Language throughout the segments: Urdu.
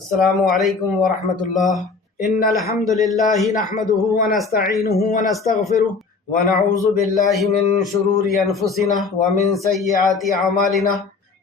السلام علیکم ورحمۃ اللہ۔ ان الحمد للہ نحمده ونستعینه ونستغفره ونعوذ باللہ من شرور انفسنا ومن سیئات اعمالنا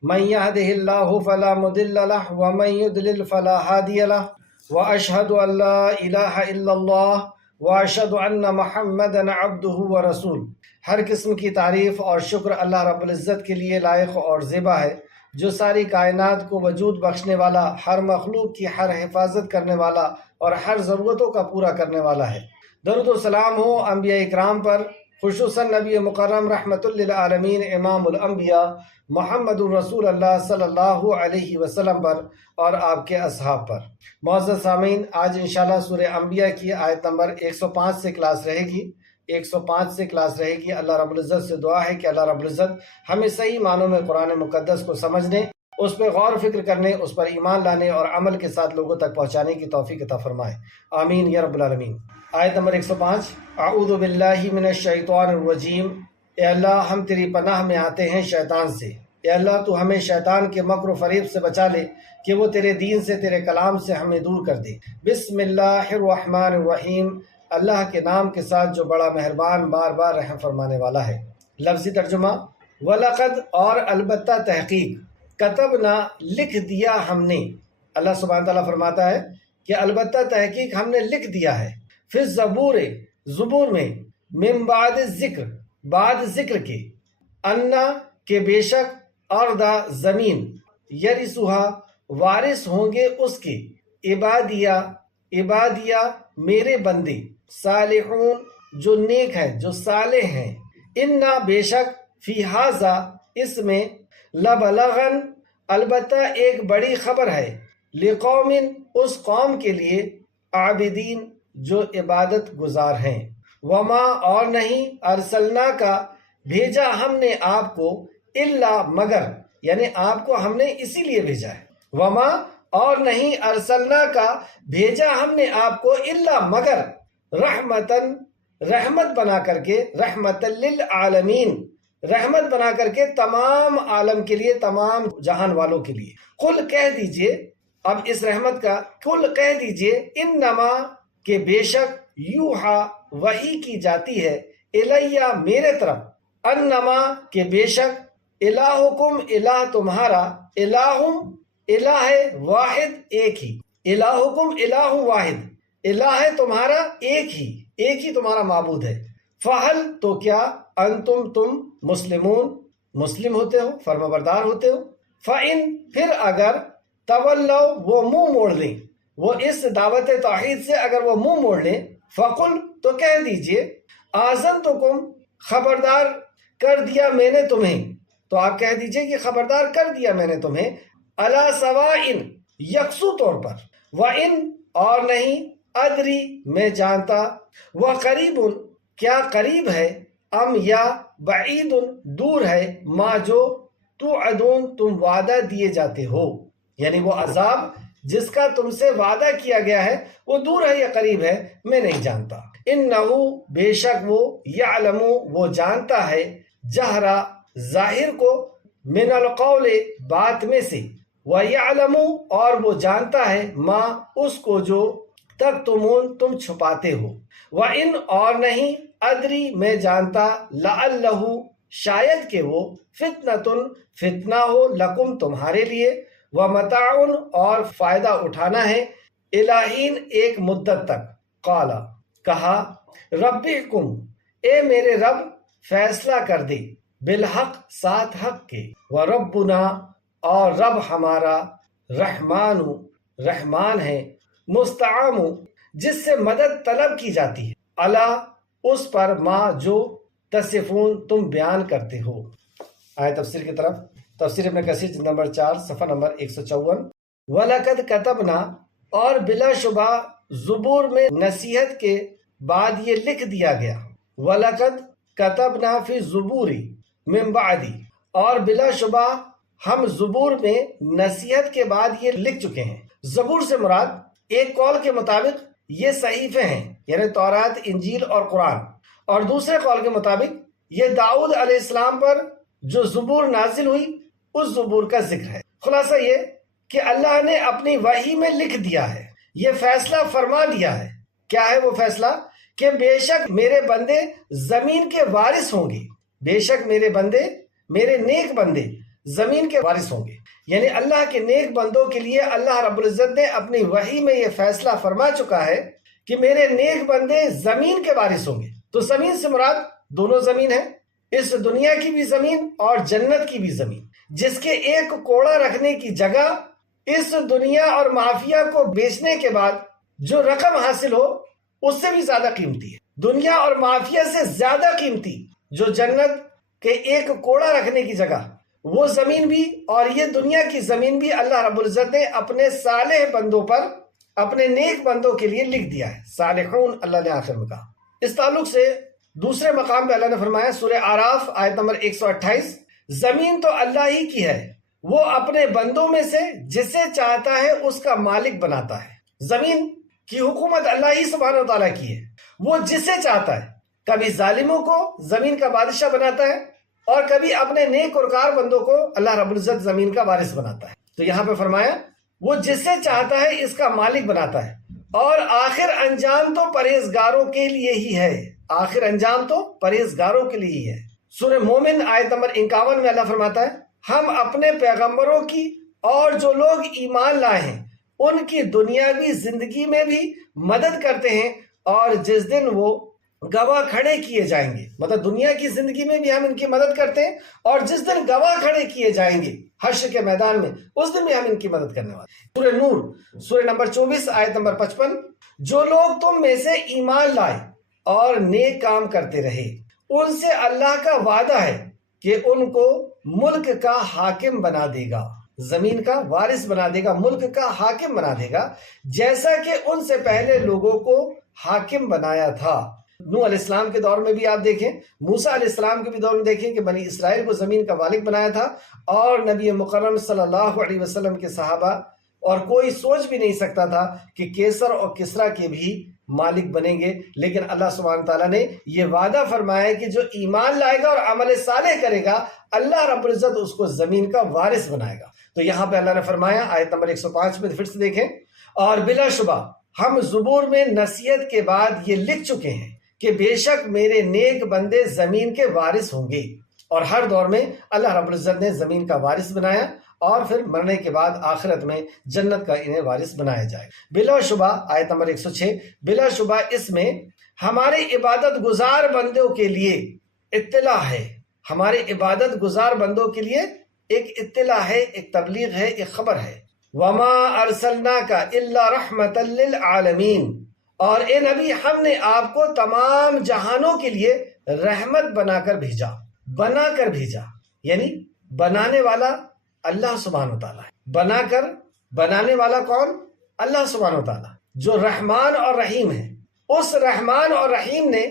من يهده الله فلا مضل له ومن يضلل فلا هادي له واشهد ان لا الہ الا اللہ واشهد ان محمدا عبده ورسول۔ ہر قسم کی تعریف اور شکر اللہ رب العزت کے لیے لائق اور زیبا ہے، جو ساری کائنات کو وجود بخشنے والا، ہر مخلوق کی ہر حفاظت کرنے والا اور ہر ضرورتوں کا پورا کرنے والا ہے۔ درود و سلام ہو انبیاء اکرام پر، خصوصاً نبی مکرم رحمت للعالمین امام الانبیاء محمد الرسول اللہ صلی اللہ علیہ وسلم پر اور آپ کے اصحاب پر۔ معزز سامعین، آج انشاءاللہ سورہ انبیاء کی آیت نمبر 105 سے کلاس رہے گی۔ 105 سے کلاس رہے گی۔ اللہ رب العزت سے دعا ہے کہ اللہ رب العزت ہمیں صحیح معنوں میں قرآن مقدس کو سمجھنے، اس پہ غور فکر کرنے، اس پر ایمان لانے اور عمل کے ساتھ لوگوں تک پہنچانے کی توفیق عطا فرمائے، آمین یا رب العالمین۔ آیت نمبر 105۔ اعوذ باللہ من الشیطان الرجیم۔ اے اللہ، ہم تیری پناہ میں آتے ہیں شیطان سے۔ اے اللہ، تو ہمیں شیطان کے مکر و فریب سے بچا لے کہ وہ تیرے دین سے، تیرے کلام سے ہمیں دور کر دے۔ بسم اللہ الرحمن الرحیم۔ اللہ کے نام کے ساتھ جو بڑا مہربان، بار بار رحم فرمانے والا ہے۔ لفظی ترجمہ: وَلَقَدْ، اور البتہ تحقیق، کتبنا، لکھ دیا ہم نے۔ اللہ سبحانہ تعالیٰ فرماتا ہے کہ البتہ تحقیق ہم نے لکھ دیا ہے، فی الزبور، زبور میں، من بعد ذکر، بعد ذکر کے، انا، کہ بے شک، اردا، زمین، یرثھا، وارث ہوں گے اس کے، عبادیہ، میرے بندے، صالحون، جو نیک ہیں، جو صالح ہیں، انا، بے شک، فی ھذا، اس میں، لبلغن، البتہ ایک بڑی خبر ہے، لقوم، اس قوم کے لیے، عابدین، جو عبادت گزار ہیں، وما، اور نہیں، ارسلنا کا، بھیجا ہم نے آپ کو، الا، مگر، یعنی آپ کو ہم نے اسی لیے بھیجا ہے، وما، اور نہیں، ارسلنا کا، بھیجا ہم نے آپ کو، الا، مگر، رحمتن، رحمت بنا کر کے، رحمتن للعالمین، رحمت بنا کر کے تمام عالم کے لیے، تمام جہان والوں کے لیے۔ قل، کہہ دیجئے، اب اس رحمت کا، قل، کہہ دیجئے، انما، کہ بے شک، یوحا، وحی کی جاتی ہے، الیہ، میرے طرف، انما، کہ بے شک، الہکم، الہ تمہارا، الہم، الہ ہے، واحد، ایک ہی، الہکم الہ واحد، الہ ہے تمہارا ایک ہی تمہارا معبود ہے۔ فہل، تو کیا، انتم، تم، مسلمون، مسلم ہوتے ہو، فرمانبردار ہوتے ہو۔ فإن، پھر اگر، تولوا، وہ منہ موڑ لیں، وہ اس دعوت توحید سے اگر وہ منہ موڑ لیں، فقل، تو کہہ دیجئے، آذنتکم، خبردار کر دیا میں نے تمہیں، تو آپ کہہ دیجئے کہ خبردار کر دیا میں نے تمہیں، علی سوائن، یکسو طور پر، وَإِن، اور نہیں، ادری، میں جانتا، وَقَرِیبٌ، کیا قریب ہے، ام، یا، بعید، دور ہے، ما، جو، توعدون، تم وعدہ دیے جاتے ہو، یعنی وہ عذاب جس کا تم سے وعدہ کیا گیا ہے وہ دور ہے یا قریب ہے، میں نہیں جانتا۔ انہو، بے شک وہ، یعلم، وہ جانتا ہے، جہرا، ظاہر کو، من القول، بات میں سے، وَيَعْلَمُ، اور وہ جانتا ہے، ما، اس کو جو، تکتمون، تم چھپاتے ہو۔ وَإِنْ، اور نہیں، ادری، میں جانتا، لعلہ، شاید کہ وہ، فتنۃ، فتنہ ہو، لکم، تمہارے لیے، ومتاع، اور فائدہ اٹھانا ہے، الہین، ایک مدت تک۔ قالا، کہا، ربکم، اے میرے رب، فیصلہ کر دے، بالحق، ساتھ حق کے، وربنا، اور رب ہمارا، رحمان، رحمان ہے، مستعان، جس سے مدد طلب کی جاتی ہے، اللہ، اس پر، ما، جو، تصفون، تم بیان کرتے ہو۔ آئے تفسیر کی طرف۔ تفسیر ابن کثیر جلد نمبر 4 صفحہ نمبر 154۔ وَلَقَدْ كَتَبْنَا، اور بلا شبہ زبور میں نصیحت کے بعد یہ لکھ دیا گیا، وَلَقَدْ كَتَبْنَا فِي الزُّبُورِ مِن بَعْدِ، اور بلا شبہ ہم زبور میں نصیحت کے بعد یہ لکھ چکے ہیں۔ زبور سے مراد ایک قول کے مطابق یہ صحیفے ہیں، یعنی تورات، انجیل اور قرآن، اور دوسرے قول کے مطابق یہ داؤد علیہ السلام پر جو زبور نازل ہوئی اس زبور کا ذکر ہے۔ خلاصہ یہ کہ اللہ نے اپنی وحی میں لکھ دیا ہے، یہ فیصلہ فرما دیا ہے۔ کیا ہے وہ فیصلہ؟ کہ بے شک میرے بندے زمین کے وارث ہوں گے، بے شک میرے بندے، میرے نیک بندے زمین کے وارث ہوں گے۔ یعنی اللہ کے نیک بندوں کے لیے اللہ رب العزت نے اپنی وحی میں یہ فیصلہ فرما چکا ہے کہ میرے نیک بندے زمین کے وارث ہوں گے۔ تو زمین سے مراد دونوں زمین ہے، اس دنیا کی بھی زمین اور جنت کی بھی زمین، جس کے ایک کوڑا رکھنے کی جگہ اس دنیا اور معافیہ کو بیچنے کے بعد جو رقم حاصل ہو اس سے بھی زیادہ قیمتی ہے، دنیا اور معافیہ سے زیادہ قیمتی جو جنت کے ایک کوڑا رکھنے کی جگہ، وہ زمین بھی اور یہ دنیا کی زمین بھی اللہ رب العزت نے اپنے صالح بندوں پر، اپنے نیک بندوں کے لیے لکھ دیا ہے۔ صالحون اللہ نے آخر میں کہا۔ اس تعلق سے دوسرے مقام پہ اللہ نے فرمایا سورہ اعراف آیت نمبر 128، زمین تو اللہ ہی کی ہے، وہ اپنے بندوں میں سے جسے چاہتا ہے اس کا مالک بناتا ہے۔ زمین کی حکومت اللہ ہی سبحانہ و تعالیٰ کی ہے، وہ جسے چاہتا ہے، کبھی ظالموں کو زمین کا بادشاہ بناتا ہے اور کبھی اپنے نیک اور کار بندوں کو اللہ رب العزت زمین کا وارث بناتا ہے۔ تو یہاں پہ فرمایا وہ جسے چاہتا ہے اس کا مالک بناتا ہے، اور آخر انجام تو پرہیزگاروں کے لیے ہی ہے، آخر انجام تو پرہیزگاروں کے لیے ہی ہے۔ سورہ مومن آیت نمبر 51 میں اللہ فرماتا ہے ہم اپنے پیغمبروں کی اور جو لوگ ایمان لائے ہیں ان کی دنیاوی زندگی میں بھی مدد کرتے ہیں، اور جس دن وہ گواہ کھڑے کیے جائیں گے، مطلب دنیا کی زندگی میں بھی ہم ان کی مدد کرتے ہیں، اور جس دن گواہ کھڑے کیے جائیں گے حشر کے میدان میں اس دن بھی ہم ان کی مدد کرنے والے۔ سورہ نور سورہ نمبر 24 آیت نمبر 55، جو لوگ تم میں سے ایمان لائے اور نیک کام کرتے رہے ان سے اللہ کا وعدہ ہے کہ ان کو ملک کا حاکم بنا دے گا، زمین کا وارث بنا دے گا، ملک کا حاکم بنا دے گا، جیسا کہ ان سے پہلے لوگوں کو حاکم بنایا تھا۔ نوح علیہ السلام کے دور میں بھی آپ دیکھیں، موسیٰ علیہ السلام کے بھی دور میں دیکھیں کہ بنی اسرائیل کو زمین کا مالک بنایا تھا، اور نبی مکرم صلی اللہ علیہ وسلم کے صحابہ، اور کوئی سوچ بھی نہیں سکتا تھا کہ کیسر اور کسرا کے بھی مالک بنیں گے، لیکن اللہ سبحانہ تعالیٰ نے یہ وعدہ فرمایا ہے کہ جو ایمان لائے گا اور عمل صالح کرے گا اللہ رب العزت اس کو زمین کا وارث بنائے گا۔ تو یہاں پہ اللہ نے فرمایا آیت نمبر 105 میں پھر سے دیکھیں، اور بلا شبہ ہم زبور میں نصیحت کے بعد یہ لکھ چکے ہیں کہ بے شک میرے نیک بندے زمین کے وارث ہوں گے، اور ہر دور میں اللہ رب العزت نے زمین کا وارث بنایا، اور پھر مرنے کے بعد آخرت میں جنت کا انہیں وارث بنایا جائے۔ بلا شبہ آیت نمبر 106، بلا شبہ اس میں ہمارے عبادت گزار بندوں کے لیے اطلاع ہے، ہمارے عبادت گزار بندوں کے لیے ایک اطلاع ہے، ایک تبلیغ ہے، ایک خبر ہے۔ وما ارسلناک الا رحمۃ للعالمین، اور اے نبی ہم نے آپ کو تمام جہانوں کے لیے رحمت بنا کر بھیجا، بنا کر بھیجا، یعنی بنانے والا اللہ سبحانہ وتعالیٰ ہے، بنا کر، بنانے والا کون؟ اللہ سبحانہ وتعالیٰ جو رحمان اور رحیم ہے۔ اس رحمان اور رحیم نے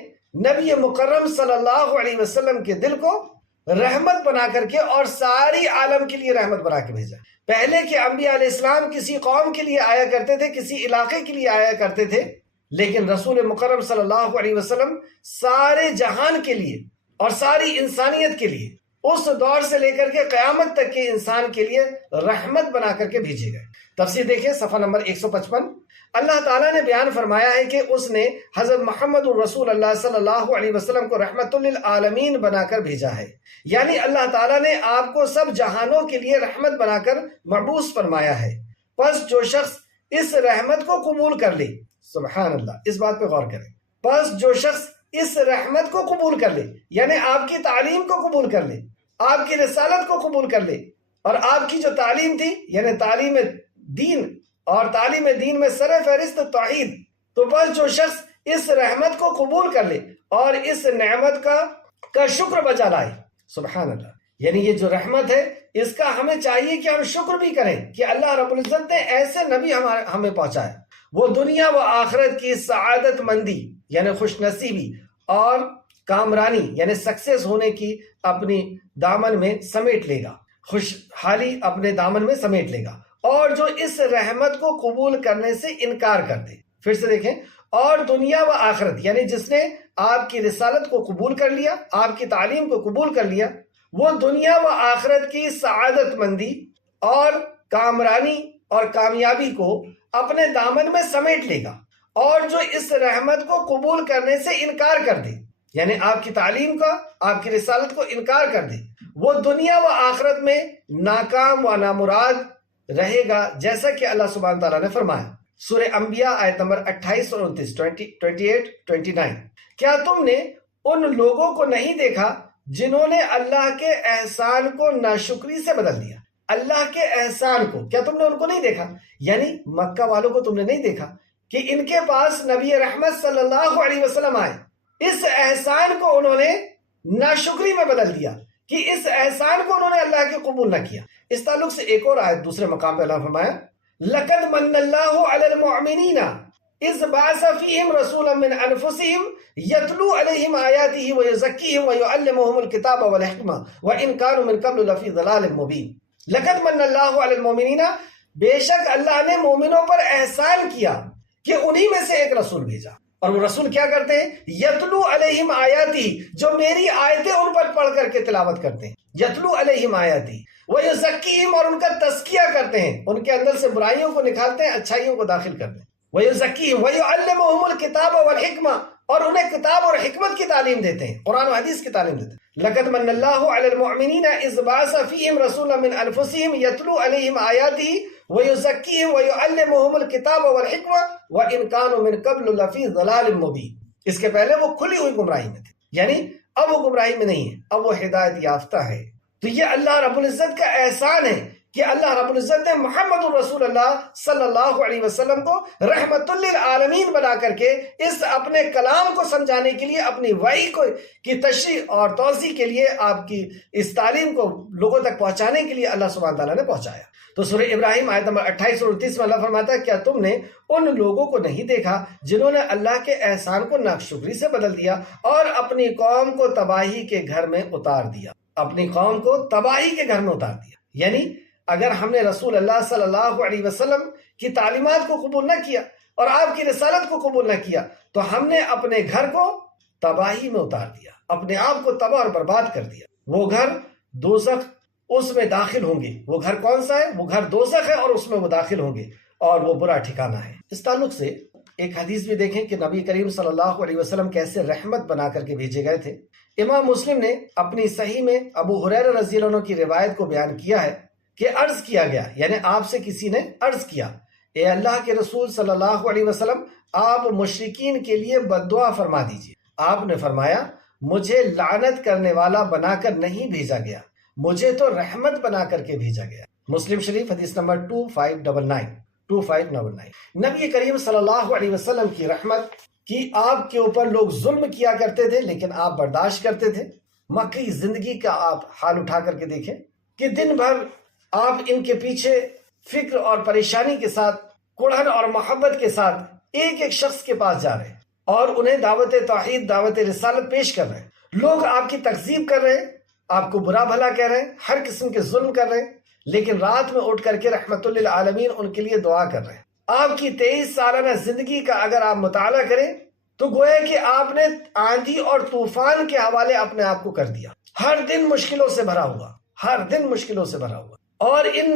نبی مکرم صلی اللہ علیہ وسلم کے دل کو رحمت بنا کر کے اور ساری عالم کے لیے رحمت بنا کے بھیجا۔ پہلے کے انبیاء علیہ السلام کسی قوم کے لیے آیا کرتے تھے، کسی علاقے کے لیے آیا کرتے تھے، لیکن رسول مکرم صلی اللہ علیہ وسلم سارے جہان کے لیے اور ساری انسانیت کے لیے، اس دور سے لے کر کے قیامت تک کے انسان کے لیے رحمت بنا کر کے بھیجے گئے۔ تفسیر دیکھیں صفحہ نمبر 155، اللہ تعالیٰ نے بیان فرمایا ہے کہ اس نے حضرت محمد الرسول اللہ صلی اللہ علیہ وسلم کو رحمت للعالمین بنا کر بھیجا ہے، یعنی اللہ تعالیٰ نے آپ کو سب جہانوں کے لیے رحمت بنا کر مبعوث فرمایا ہے۔ پس جو شخص اس رحمت کو قبول کر لے، سبحان اللہ، اس بات پہ غور کریں، پس جو شخص اس رحمت کو قبول کر لے، یعنی آپ کی تعلیم کو قبول کر لے، آپ کی رسالت کو قبول کر لے، اور آپ کی جو تعلیم تھی یعنی تعلیم دین، اور تعلیم دین میں سر فہرست توحید، تو بس جو شخص اس رحمت کو قبول کر لے اور اس نعمت کا شکر بجا لائے، سبحان اللہ، یعنی یہ جو رحمت ہے اس کا ہمیں چاہیے کہ ہم شکر بھی کریں کہ اللہ رب العزت نے ایسے نبی ہمیں پہنچایا، وہ دنیا و آخرت کی سعادت مندی یعنی خوش نصیبی اور کامرانی یعنی سکسیس ہونے کی اپنی دامن میں سمیٹ لے گا، خوشحالی اپنے دامن میں سمیٹ لے گا، اور جو اس رحمت کو قبول کرنے سے انکار کر دے۔ پھر سے دیکھیں، اور دنیا و آخرت یعنی جس نے آپ کی رسالت کو قبول کر لیا، آپ کی تعلیم کو قبول کر لیا، وہ دنیا و آخرت کی سعادت مندی اور کامرانی اور کامیابی کو اپنے دامن میں سمیٹ لے گا، اور جو اس رحمت کو قبول کرنے سے انکار کر دے، یعنی آپ کی تعلیم کا، آپ کی رسالت کو انکار کر دے، وہ دنیا و آخرت میں ناکام و نامراد رہے گا، جیسا کہ اللہ سبحانہ تعالیٰ نے فرمایا سورہ انبیاء آیت نمبر 28 اور 29، 28 29۔ کیا تم نے ان لوگوں کو نہیں دیکھا جنہوں نے اللہ کے احسان کو ناشکری سے بدل دیا؟ اللہ کے احسان کو کیا تم نے ان کو نہیں دیکھا؟ یعنی مکہ والوں کو تم نے نہیں دیکھا کہ ان کے پاس نبی رحمت صلی اللہ علیہ وسلم آئے، اس احسان کو انہوں نے ناشکری میں بدل دیا، کہ اس احسان کو انہوں نے اللہ کے قبول نہ کیا۔ اس تعلق سے ایک اور آیت دوسرے مقام پہ اللہ فرمایا لَقَدْ مَنَّ اللَّهُ عَلَى الْمُؤْمِنِينَ إِذْ بَعَثَ فِيهِمْ رَسُولًا مِّنْ أَنفُسِهِمْ يَتْلُو عَلَيْهِمْ آيَاتِهِ وَيُزَكِّيهِمْ وَيُعَلِّمُهُمُ الْكِتَابَ وَالْحِكْمَةَ وَإِنْ كَانُوا مِنْ قَبْلُ لَفِي ضَلَالٍ مُّبِينٍ۔ لَقَدْ مَنَّ اللَّهُ عَلَى الْمُؤْمِنِينَ، بے شک اللہ نے مومنوں پر احسان کیا کہ انہی میں سے ایک رسول بھیجا، اور وہ رسول کیا کرتے ہیں؟ یتلو علیہم آیاتی، جو میری آیتیں ان پر پڑھ کر کے تلاوت کرتے ہیں، یتلو علیہم آیاتی ویزکیہم، اور ان کا تزکیہ کرتے ہیں، ان کے اندر سے برائیوں کو نکالتے ہیں، اچھائیوں کو داخل کرتے ہیں، ویزکیہم ویعلمہم الکتاب والحکمہ، اور انہیں کتاب اور حکمت کی تعلیم دیتے ہیں، قرآن و حدیث کی تعلیم دیتے ہیں۔ لقد من اللہ علی المؤمنین اذ بعث فیہم رسولا من انفسہم یتلو علیہم آیاتہ ویزکیہم ویعلمہم الکتاب والحکمہ وان کانوا من قبل لفی ضلال مبین۔ اس کے پہلے وہ کھلی ہوئی گمراہی میں تھے، یعنی اب وہ گمراہی میں نہیں ہے، اب وہ ہدایت یافتہ ہے۔ تو یہ اللہ رب العزت کا احسان ہے کہ اللہ رب العزت نے محمد الرسول اللہ صلی اللہ علیہ وسلم کو رحمت للعالمین بنا کر کے اس اپنے کلام کو سمجھانے کے لیے، اپنی وحی کو کی تشریح اور توضیح کے لیے، آپ کی اس تعلیم کو لوگوں تک پہنچانے کے لیے اللہ سبحانہ تعالیٰ نے پہنچایا۔ تو سورہ ابراہیم آیت نمبر 28 اور 29 میں اللہ فرماتا ہے کیا تم نے ان لوگوں کو نہیں دیکھا جنہوں نے اللہ کے احسان کو ناشکری سے بدل دیا اور اپنی قوم کو تباہی کے گھر میں اتار دیا، اپنی قوم کو تباہی کے گھر میں اتار دیا۔ یعنی اگر ہم نے رسول اللہ صلی اللہ علیہ وسلم کی تعلیمات کو قبول نہ کیا اور آپ کی رسالت کو قبول نہ کیا تو ہم نے اپنے گھر کو تباہی میں اتار دیا، اپنے آپ کو تباہ اور برباد کر دیا۔ وہ گھر دوزخ، اس میں داخل ہوں گے۔ وہ گھر کون سا ہے؟ وہ گھر دوزخ ہے، اور اس میں وہ داخل ہوں گے، اور وہ برا ٹھکانہ ہے۔ اس تعلق سے ایک حدیث بھی دیکھیں کہ نبی کریم صلی اللہ علیہ وسلم کیسے رحمت بنا کر کے بھیجے گئے تھے۔ امام مسلم نے اپنی صحیح میں ابو ہریرہ رضی اللہ عنہ کی روایت کو بیان کیا ہے کہ عرض کیا گیا، یعنی آپ سے کسی نے عرض کیا، اے اللہ کے رسول صلی اللہ علیہ وسلم، آپ مشرکین کے لیے بد دعا فرما دیجیے۔ آپ نے فرمایا مجھے لعنت کرنے والا بنا کر نہیں بھیجا گیا، مجھے تو رحمت بنا کر کے بھیجا گیا۔ مسلم شریف حدیث نمبر 2599۔ نبی کریم صلی اللہ علیہ وسلم کی رحمت کہ آپ کے اوپر لوگ ظلم کیا کرتے تھے لیکن آپ برداشت کرتے تھے۔ مکی زندگی کا آپ حال اٹھا کر کے دیکھیں کہ دن بھر آپ ان کے پیچھے فکر اور پریشانی کے ساتھ، کڑھن اور محبت کے ساتھ ایک ایک شخص کے پاس جا رہے ہیں اور انہیں دعوت توحید، دعوت رسالت پیش کر رہے ہیں۔ لوگ آپ کی تکذیب کر رہے ہیں، آپ کو برا بھلا کہہ رہے ہیں، ہر قسم کے ظلم کر رہے ہیں، لیکن رات میں اٹھ کر کے رحمت للعالمین ان کے لیے دعا کر رہے ہیں۔ آپ کی 23 سالانہ زندگی کا اگر آپ مطالعہ کریں تو گویا کہ آپ نے آندھی اور طوفان کے حوالے اپنے آپ کو کر دیا۔ ہر دن مشکلوں سے بھرا ہوا، ہر دن مشکلوں سے بھرا ہوا، اور ان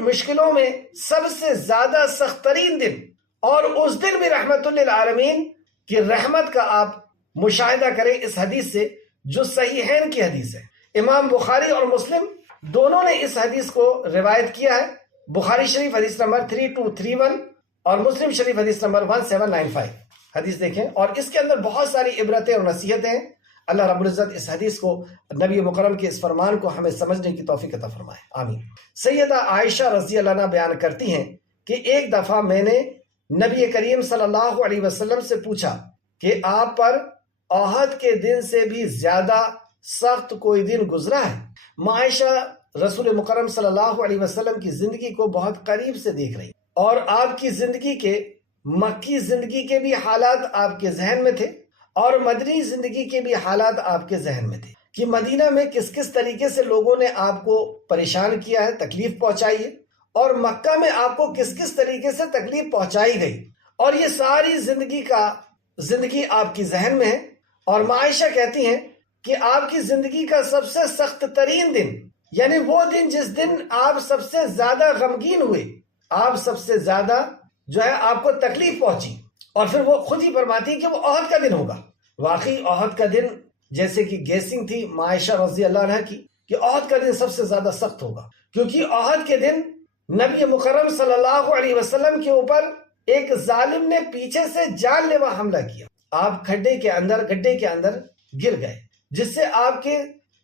مشکلوں میں سب سے زیادہ سخت ترین دن، اور اس دن بھی رحمت للعالمین کی رحمت کا آپ مشاہدہ کریں اس حدیث سے جو صحیحین کی حدیث ہے۔ امام بخاری اور مسلم دونوں نے اس حدیث کو روایت کیا ہے۔ بخاری شریف حدیث نمبر 3231 اور مسلم شریف حدیث نمبر 1795 حدیث دیکھیں، اور اس کے اندر بہت ساری عبرتیں اور نصیحتیں ہیں۔ اللہ رب العزت اس حدیث کو، نبی مکرم کے اس فرمان کو ہمیں سمجھنے کی توفیق عطا فرمائے، آمین۔ سیدہ عائشہ رضی اللہ عنہا بیان کرتی ہیں کہ ایک دفعہ میں نے نبی کریم صلی اللہ علیہ وسلم سے پوچھا کہ آپ پر احد کے دن سے بھی زیادہ سخت کوئی دن گزرا ہے؟ عائشہ رسول مکرم صلی اللہ علیہ وسلم کی زندگی کو بہت قریب سے دیکھ رہی، اور آپ کی زندگی کے، مکی زندگی کے بھی حالات آپ کے ذہن میں تھے اور مدنی زندگی کے بھی حالات آپ کے ذہن میں تھے کہ مدینہ میں کس کس طریقے سے لوگوں نے آپ کو پریشان کیا ہے، تکلیف پہنچائی ہے، اور مکہ میں آپ کو کس کس طریقے سے تکلیف پہنچائی گئی، اور یہ ساری زندگی آپ کی ذہن میں ہے۔ اور عائشہ کہتی ہیں کہ آپ کی زندگی کا سب سے سخت ترین دن، یعنی وہ دن جس دن آپ سب سے زیادہ غمگین ہوئے، آپ سب سے زیادہ جو ہے آپ کو تکلیف پہنچی، اور پھر وہ خود ہی فرماتی کہ وہ احد کا دن ہوگا۔ واقعی احد کا دن جیسے کہ گیسنگ تھی عائشہ رضی اللہ عنہ کی کہ احد کا دن سب سے زیادہ سخت ہوگا، کیونکہ احد کے دن نبی مکرم صلی اللہ علیہ وسلم کے اوپر ایک ظالم نے پیچھے سے جان لیوا حملہ کیا۔ آپ گڈھے کے اندر گر گئے، جس سے آپ کے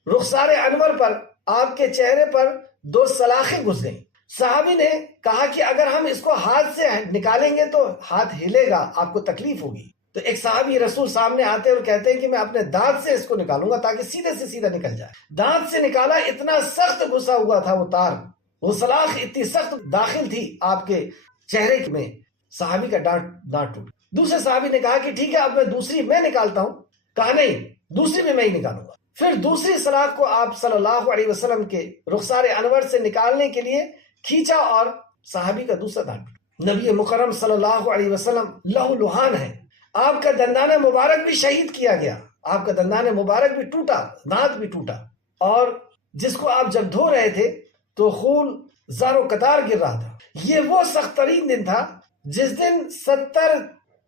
رخسار انور پر، آپ کے چہرے پر 2 سلاخیں گھس گئیں۔ صحابی نے کہا کہ اگر ہم اس کو ہاتھ سے نکالیں گے تو ہاتھ ہلے گا، آپ کو تکلیف ہوگی۔ تو ایک صحابی رسول سامنے آتے اور کہتے ہیں کہ میں اپنے دانت سے اس کو نکالوں گا تاکہ سیدھے سے سیدھا نکل جائے۔ دانت سے نکالا، اتنا سخت گھسا ہوا تھا وہ تار، وہ سلاخ اتنی سخت داخل تھی آپ کے چہرے میں، صحابی کا دانت ٹوٹ۔ دوسرے صحابی نے کہا کہ ٹھیک ہے اب میں دوسری میں نکالتا ہوں، کہا نہیں دوسری میں ہی نکالوں گا۔ پھر دوسری سلاخ کو آپ صلی اللہ علیہ وسلم کے رخسار انور سے نکالنے کے لیے کھینچا اور صحابی کا دوسرا دانت ٹوٹا۔ نبی مکرم صلی اللہ علیہ وسلم لہو لہان ہے، آپ کا دندان مبارک بھی شہید کیا گیا، آپ کا دندان مبارک بھی ٹوٹا، دانت بھی ٹوٹا، اور جس کو آپ جب دھو رہے تھے تو خون زار و قطار گر رہا تھا۔ یہ وہ سخت ترین دن تھا جس دن 70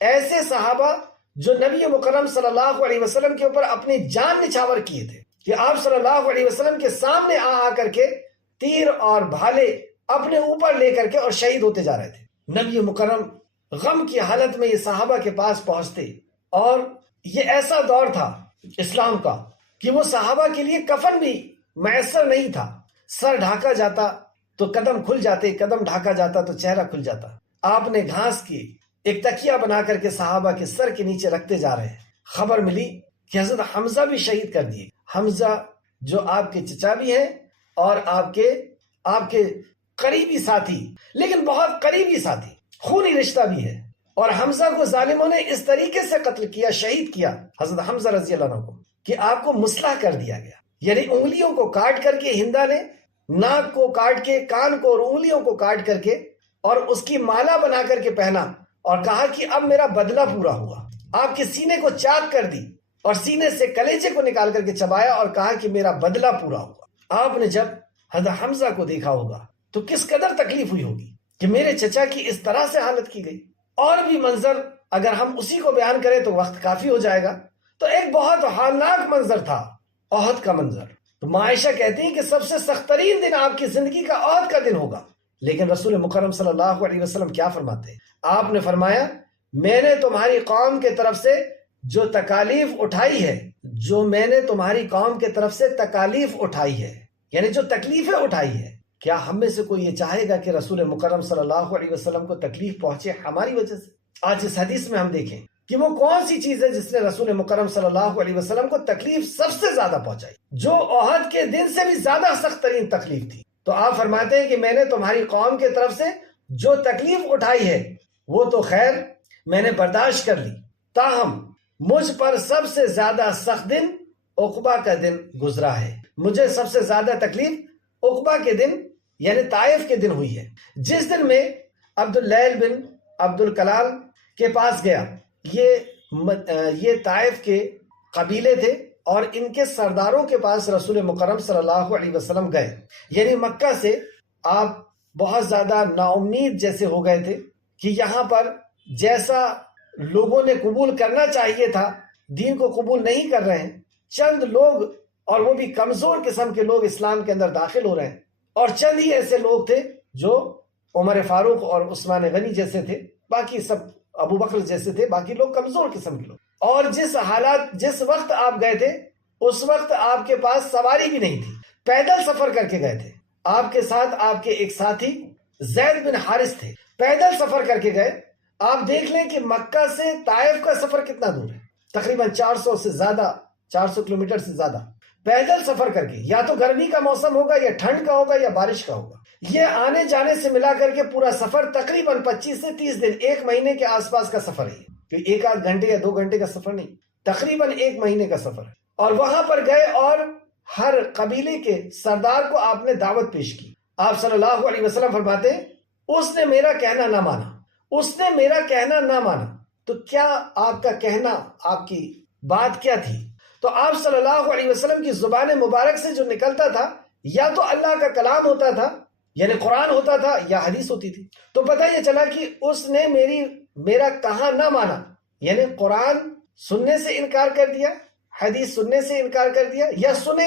ایسے صحابہ جو نبی مکرم صلی اللہ علیہ وسلم کے اوپر اپنی جان نچھاور کیے تھے کہ آپ صلی اللہ علیہ وسلم کے سامنے آ کر کے تیر اور بھالے اپنے اوپر لے کر کے اور شہید ہوتے جا رہے تھے۔ نبی مکرم غم کی حالت میں یہ صحابہ کے پاس پہنچتے، اور یہ ایسا دور تھا اسلام کا کہ وہ صحابہ کے لیے کفن بھی میسر نہیں تھا۔ سر ڈھاکا جاتا تو قدم کھل جاتے، قدم ڈھاکا جاتا تو چہرہ کھل جاتا۔ آپ نے گھاس کی ایک تکیہ بنا کر کے صحابہ کے سر کے نیچے رکھتے جا رہے ہیں۔ خبر ملی کہ حضرت حمزہ بھی شہید کر دیے۔ حمزہ جو آپ کے چچا بھی ہیں اور آپ کے قریبی ساتھی، لیکن بہت قریبی ساتھی، خونی رشتہ بھی ہے، اور حمزہ کو ظالموں نے اس طریقے سے قتل کیا، شہید کیا حضرت حمزہ رضی اللہ عنہ کو کہ آپ کو مسلح کر دیا گیا، یعنی انگلیوں کو کاٹ کر کے، ہندا نے ناک کو کاٹ کے، کان کو اور انگلیوں کو کاٹ کر کے اور اس کی مالا بنا کر کے پہنا، اور کہا کہ اب میرا بدلہ پورا ہوا۔ آپ کے سینے کو چاک کر دی اور سینے سے کلیجے کو نکال کر کے چبایا اور کہا کہ میرا بدلہ پورا ہوا۔ آپ نے جب حضرت حمزہ کو دیکھا ہوگا تو کس قدر تکلیف ہوئی ہوگی کہ میرے چچا کی اس طرح سے حالت کی گئی۔ اور بھی منظر اگر ہم اسی کو بیان کریں تو وقت کافی ہو جائے گا۔ تو ایک بہت ہولناک منظر تھا احد کا منظر۔ تو عائشہ کہتی ہیں کہ سب سے سخت ترین دن آپ کی زندگی کا احد کا دن ہوگا، لیکن رسول مکرم صلی اللہ علیہ وسلم کیا فرماتے ہیں؟ آپ نے فرمایا میں نے تمہاری قوم کے طرف سے جو تکالیف اٹھائی ہے، جو میں نے تمہاری قوم کے طرف سے تکالیف اٹھائی ہے، یعنی جو تکلیفیں اٹھائی ہے، کیا ہم میں سے کوئی یہ چاہے گا کہ رسول مکرم صلی اللہ علیہ وسلم کو تکلیف پہنچے ہماری وجہ سے؟ آج اس حدیث میں ہم دیکھیں کہ وہ کون سی چیز ہے جس نے رسول مکرم صلی اللہ علیہ وسلم کو تکلیف سب سے زیادہ پہنچائی، جو احد کے دن سے بھی زیادہ سخت ترین تکلیف تھی۔ تو آپ فرماتے ہیں کہ میں نے تمہاری قوم کے طرف سے جو تکلیف اٹھائی ہے وہ تو خیر میں نے برداشت کر لی، تاہم مجھ پر سب سے زیادہ سخت دن عقبہ کا دن گزرا ہے۔ مجھے سب سے زیادہ تکلیف عقبہ کے دن یعنی طائف کے دن ہوئی ہے، جس دن میں عبداللیل بن عبد الکلال کے پاس گیا۔ یہ طائف کے قبیلے تھے اور ان کے سرداروں کے پاس رسول مکرم صلی اللہ علیہ وسلم گئے، یعنی مکہ سے آپ بہت زیادہ نا امید جیسے ہو گئے تھے کہ یہاں پر جیسا لوگوں نے قبول کرنا چاہیے تھا دین کو قبول نہیں کر رہے ہیں، چند لوگ اور وہ بھی کمزور قسم کے لوگ اسلام کے اندر داخل ہو رہے ہیں، اور چند ہی ایسے لوگ تھے جو عمر فاروق اور عثمان غنی جیسے تھے، باقی سب ابو بکر جیسے تھے، باقی لوگ کمزور قسم کے لوگ۔ اور جس وقت آپ گئے تھے اس وقت آپ کے پاس سواری بھی نہیں تھی، پیدل سفر کر کے گئے تھے۔ آپ کے ساتھ آپ کے ایک ساتھی زید بن حارث تھے، پیدل سفر کر کے گئے۔ آپ دیکھ لیں کہ مکہ سے طائف کا سفر کتنا دور ہے، تقریباً 400 کلومیٹر سے زیادہ پیدل سفر کر کے، یا تو گرمی کا موسم ہوگا یا ٹھنڈ کا ہوگا یا بارش کا ہوگا۔ یہ آنے جانے سے ملا کر کے پورا سفر تقریباً 25 سے 30 دن، 1 مہینے کے آس پاس کا سفر ہے، کہ 1 آدھ گھنٹے یا 2 گھنٹے کا سفر نہیں، تقریباً 1 مہینے کا سفر ہے۔ اور وہاں پر گئے اور ہر قبیلے کے سردار کو آپ نے دعوت پیش کی۔ آپ صلی اللہ علیہ وسلم فرماتے ہیں اس نے میرا کہنا نہ مانا، اس نے میرا کہنا نہ مانا۔ تو کیا آپ کا کہنا، آپ کی بات کیا تھی؟ تو آپ صلی اللہ علیہ وسلم کی زبان مبارک سے جو نکلتا تھا یا تو اللہ کا کلام ہوتا تھا یعنی قرآن ہوتا تھا یا حدیث ہوتی تھی. تو پتہ یہ چلا کہ اس نے میرا کہا نہ مانا، یعنی قرآن سننے سے انکار کر دیا، حدیث سننے سے انکار کر دیا، یا سنے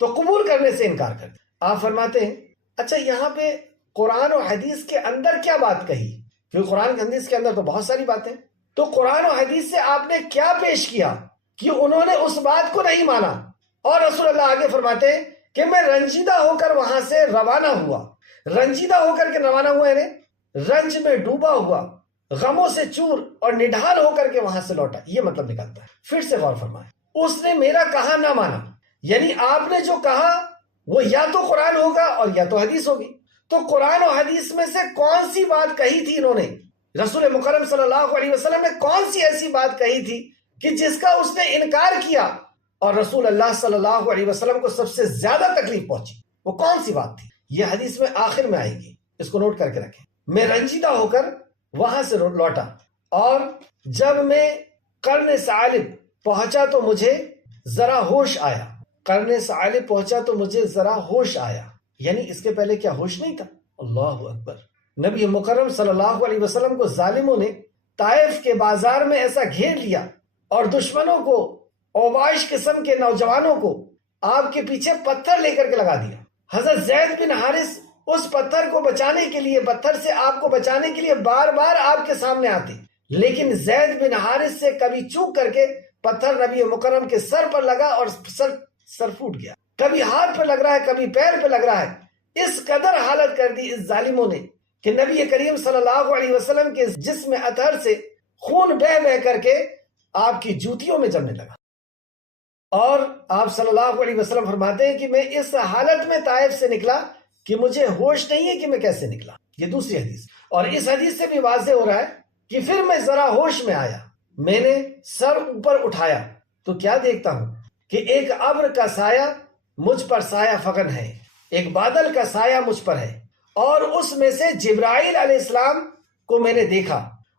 تو قبول کرنے سے انکار کر دیا. آپ فرماتے ہیں اچھا یہاں پہ قرآن و حدیث کے اندر کیا بات کہی؟ کیونکہ قرآن و حدیث کے اندر تو بہت ساری باتیں، تو قرآن و حدیث سے آپ نے کیا پیش کیا کہ انہوں نے اس بات کو نہیں مانا؟ اور رسول اللہ آگے فرماتے ہیں کہ میں رنجیدہ ہو کر وہاں سے روانہ ہوا. رنجیدہ ہو کر کے روانہ ہوا یعنی رنج میں ڈوبا ہوا، غموں سے چور اور نڈھال ہو کر کے وہاں سے لوٹا، یہ مطلب نکلتا ہے. پھر سے غور فرمائیں، اس نے میرا کہا نہ مانا، یعنی آپ نے جو کہا وہ یا تو قرآن ہوگا اور یا تو حدیث ہوگی. تو قرآن و حدیث میں سے کون سی بات کہی تھی انہوں نے؟ رسول مکرم صلی اللہ علیہ وسلم نے کون سی ایسی بات کہی تھی کہ جس کا اس نے انکار کیا اور رسول اللہ صلی اللہ علیہ وسلم کو سب سے زیادہ تکلیف پہنچی؟ وہ کون سی بات تھی؟ یہ حدیث میں آخر میں آئے گی، اس کو نوٹ کر کے رکھیں. میں رنجیدہ ہو کر وہاں سے لوٹا اور جب میں قرن ثعالب پہنچا تو مجھے ذرا ہوش آیا. قرن ثعالب پہنچا تو مجھے ذرا ہوش آیا، یعنی اس کے پہلے کیا ہوش نہیں تھا؟ اللہ اکبر. نبی مکرم صلی اللہ علیہ وسلم کو ظالموں نے طائف کے بازار میں ایسا گھیر لیا اور دشمنوں کو، اوباش قسم کے نوجوانوں کو آپ کے پیچھے پتھر لے کر کے لگا دیا. حضرت زید بن حارث اس پتھر کو بچانے کے لیے، پتھر سے آپ کو بچانے کے لیے بار بار آپ کے سامنے آتے، لیکن زید بن حارث سے کبھی چوک کر کے پتھر نبی مکرم کے سر پر لگا اور سر پھوٹ گیا. کبھی ہاتھ پہ لگ رہا ہے، کبھی پیر پہ لگ رہا ہے. اس قدر حالت کر دی اس ظالموں نے کہ نبی کریم صلی اللہ علیہ وسلم کے جسم اطہر سے خون بہ بہ کر کے آپ کی جوتیوں میں جمنے لگا. اور آپ صلی اللہ علیہ وسلم فرماتے ہیں کہ میں اس حالت میں طائف سے نکلا کہ مجھے ہوش نہیں ہے کہ میں کیسے نکلا. یہ دوسری حدیث. اور اس حدیث سے بھی واضح ہو رہا ہے کہ پھر میں ذرا ہوش میں آیا، میں نے سر اوپر اٹھایا تو کیا دیکھتا ہوں کہ ایک ابر کا سایہ مجھ پر سایہ فغن ہے، ایک بادل کا سایہ مجھ پر ہے، اور اس میں سے جبرائیل علیہ السلام کو میں نے دیکھا.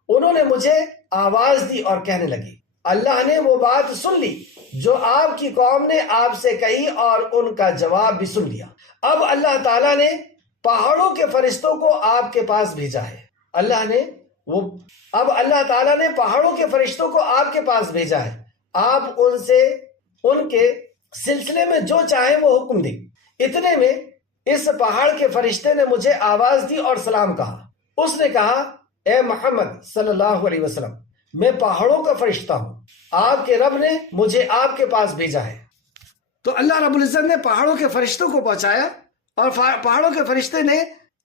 انہوں نے مجھے آواز دی اور کہنے لگی اللہ نے وہ بات سن لی جو آپ کی قوم نے آپ سے کہی اور ان کا جواب بھی سن لیا. اب اللہ تعالیٰ نے پہاڑوں کے فرشتوں کو آپ کے پاس بھیجا ہے. اب اللہ تعالیٰ نے پہاڑوں کے فرشتوں کو آپ کے پاس بھیجا ہے. آپ ان سے ان کے سلسلے میں جو چاہیں وہ حکم دیں. اتنے میں اس پہاڑ کے فرشتے نے مجھے آواز دی اور سلام کہا. اس نے کہا اے محمد صلی اللہ علیہ وسلم، میں پہاڑوں کا فرشتہ ہوں، آپ کے رب نے مجھے آپ کے پاس بھیجا ہے. تو اللہ رب العزت نے پہاڑوں کے فرشتوں کو پہنچایا اور پہاڑوں کے فرشتے نے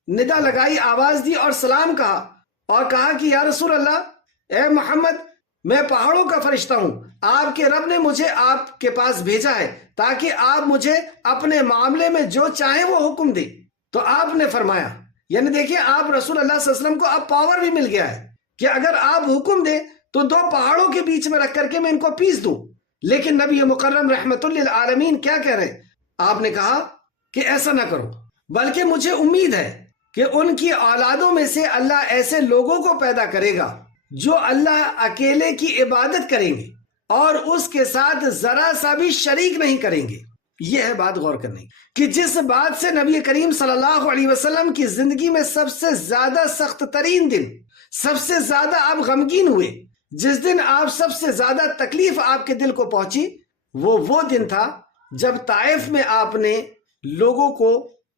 ندا لگائی، آواز دی اور سلام کہا اور کہا کہ یا رسول اللہ، اے محمد، میں پہاڑوں کا فرشتہ ہوں، آپ کے رب نے مجھے آپ کے پاس بھیجا ہے تاکہ آپ مجھے اپنے معاملے میں جو چاہیں وہ حکم دیں. تو آپ نے فرمایا، یعنی دیکھیں آپ رسول اللہ صلی اللہ علیہ وسلم کو اب پاور بھی مل گیا ہے کہ اگر آپ حکم دیں تو دو پہاڑوں کے بیچ میں رکھ کر کے میں ان کو پیس دوں. لیکن نبی مکرم رحمت للعالمین کیا کہہ رہے ہیں؟ آپ نے کہا کہ ایسا نہ کرو، بلکہ مجھے امید ہے کہ ان کی اولادوں میں سے اللہ ایسے لوگوں کو پیدا کرے گا جو اللہ اکیلے کی عبادت کریں گے اور اس کے ساتھ ذرا سا بھی شریک نہیں کریں گے. یہ ہے بات غور کرنے کی کہ جس بات سے نبی کریم صلی اللہ علیہ وسلم کی زندگی میں سب سے زیادہ سخت ترین دن، سب سے زیادہ آپ غمگین ہوئے، جس دن آپ سب سے زیادہ تکلیف آپ کے دل کو پہنچی، وہ دن تھا جب طائف میں آپ نے لوگوں کو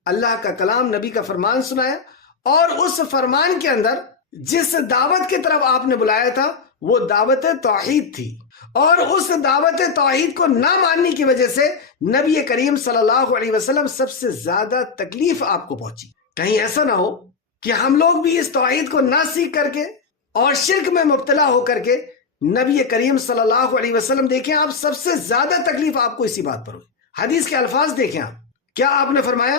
اللہ کا کلام، نبی کا فرمان سنایا، اور اس فرمان کے اندر جس دعوت کی طرف آپ نے بلایا تھا وہ دعوت توحید تھی، اور اس دعوت توحید کو نہ ماننے کی وجہ سے نبی کریم صلی اللہ علیہ وسلم سب سے زیادہ تکلیف آپ کو پہنچی. کہیں ایسا نہ ہو کہ ہم لوگ بھی اس توحید کو نہ سیکھ کر کے اور شرک میں مبتلا ہو کر کے نبی کریم صلی اللہ علیہ وسلم، دیکھیں آپ سب سے زیادہ تکلیف آپ کو اسی بات پر ہوئی. حدیث کے الفاظ دیکھیں آپ، کیا آپ نے فرمایا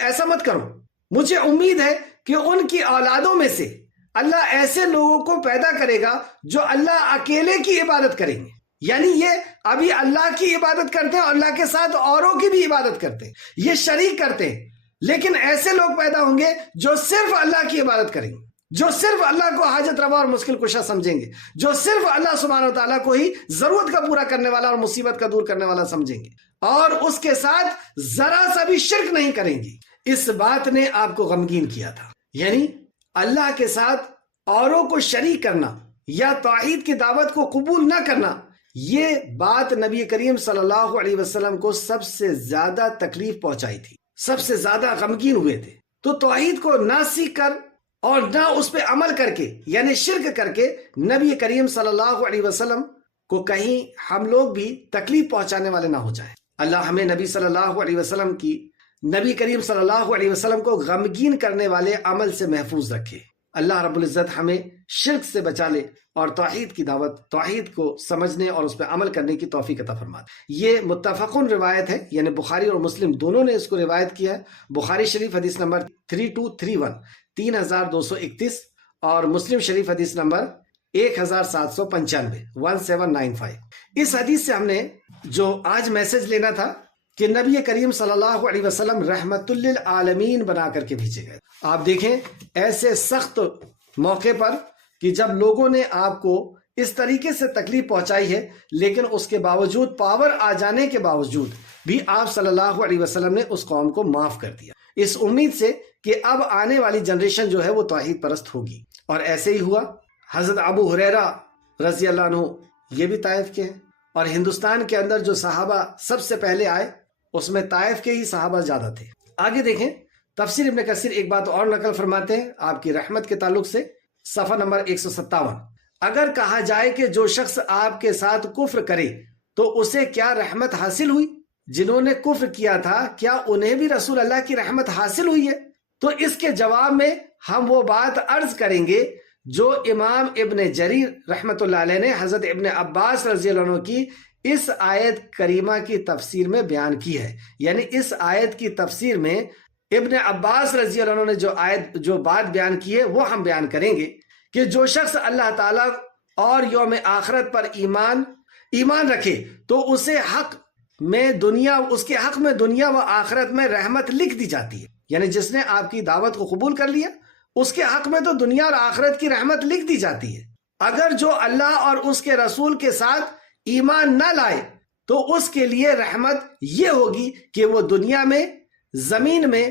ایسا مت کرو، مجھے امید ہے کہ ان کی اولادوں میں سے اللہ ایسے لوگوں کو پیدا کرے گا جو اللہ اکیلے کی عبادت کریں گے. یعنی یہ ابھی اللہ کی عبادت کرتے ہیں اور اللہ کے ساتھ اوروں کی بھی عبادت کرتے ہیں، یہ شریک کرتے ہیں، لیکن ایسے لوگ پیدا ہوں گے جو صرف اللہ کی عبادت کریں گے، جو صرف اللہ کو حاجت روا اور مشکل کشا سمجھیں گے، جو صرف اللہ سبحانہ و تعالیٰ کو ہی ضرورت کا پورا کرنے والا اور مصیبت کا دور کرنے والا سمجھیں گے، اور اس کے ساتھ ذرا سا بھی شرک نہیں کریں گے۔ اس بات نے آپ کو غمگین کیا تھا، یعنی اللہ کے ساتھ اوروں کو شریک کرنا یا توحید کی دعوت کو قبول نہ کرنا، یہ بات نبی کریم صلی اللہ علیہ وسلم کو سب سے زیادہ تکلیف پہنچائی تھی، سب سے زیادہ غمگین ہوئے تھے۔ تو توحید کو نہ سیکھ کر اور نہ اس پہ عمل کر کے، یعنی شرک کر کے، نبی کریم صلی اللہ علیہ وسلم کو کہیں ہم لوگ بھی تکلیف پہنچانے والے نہ ہو جائیں۔ اللہ ہمیں نبی کریم صلی اللہ علیہ وسلم کو غمگین کرنے والے عمل سے محفوظ رکھے۔ اللہ رب العزت ہمیں شرک سے بچا لے اور توحید کی دعوت، توحید کو سمجھنے اور اس پہ عمل کرنے کی توفیق عطا فرما دے۔ یہ متفقن روایت ہے، یعنی بخاری اور مسلم دونوں نے اس کو روایت کیا ہے۔ بخاری شریف حدیث نمبر 3231 3231 اور مسلم شریف حدیث نمبر 1795 1795۔ اس حدیث سے ہم نے جو آج میسج لینا تھا کہ نبی کریم صلی اللہ علیہ وسلم رحمت للعالمین بنا کر کے بھیجے گئے۔ آپ دیکھیں ایسے سخت موقع پر کہ جب لوگوں نے آپ کو اس طریقے سے تکلیف پہنچائی ہے، لیکن اس کے باوجود، پاور آ جانے کے باوجود بھی آپ صلی اللہ علیہ وسلم نے اس قوم کو معاف کر دیا، اس امید سے کہ اب آنے والی جنریشن جو ہے وہ توحید پرست ہوگی۔ اور ایسے ہی ہوا۔ حضرت ابو ہریرہ رضی اللہ عنہ یہ بھی طائف کے ہیں، اور ہندوستان کے اندر جو صحابہ سب سے پہلے آئے اس میں طائف کے ہی صحابہ زیادہ تھے۔ آگے دیکھیں تفسیر ابن کثیر ایک بات اور نقل فرماتے ہیں آپ کی رحمت کے تعلق سے، صفحہ نمبر 157۔ اگر کہا جائے کہ جو شخص آپ کے ساتھ کفر کرے تو اسے کیا رحمت حاصل ہوئی؟ جنہوں نے کفر کیا تھا کیا انہیں بھی رسول اللہ کی رحمت حاصل ہوئی ہے؟ تو اس کے جواب میں ہم وہ بات عرض کریں گے جو امام ابن جریر رحمت اللہ علیہ نے حضرت ابن عباس رضی اللہ عنہ کی اس آیت کریمہ کی تفسیر میں بیان کی ہے۔ یعنی اس آیت کی تفسیر میں ابن عباس رضی اللہ عنہ نے جو بات بیان کی ہے وہ ہم بیان کریں گے کہ جو شخص اللہ تعالیٰ اور یوم آخرت پر ایمان رکھے تو اس کے حق میں دنیا و آخرت میں رحمت لکھ دی جاتی ہے۔ یعنی جس نے آپ کی دعوت کو قبول کر لیا اس کے حق میں تو دنیا اور آخرت کی رحمت لکھ دی جاتی ہے۔ اگر جو اللہ اور اس کے رسول کے ساتھ ایمان نہ لائے تو اس کے لیے رحمت یہ ہوگی کہ وہ دنیا میں، زمین میں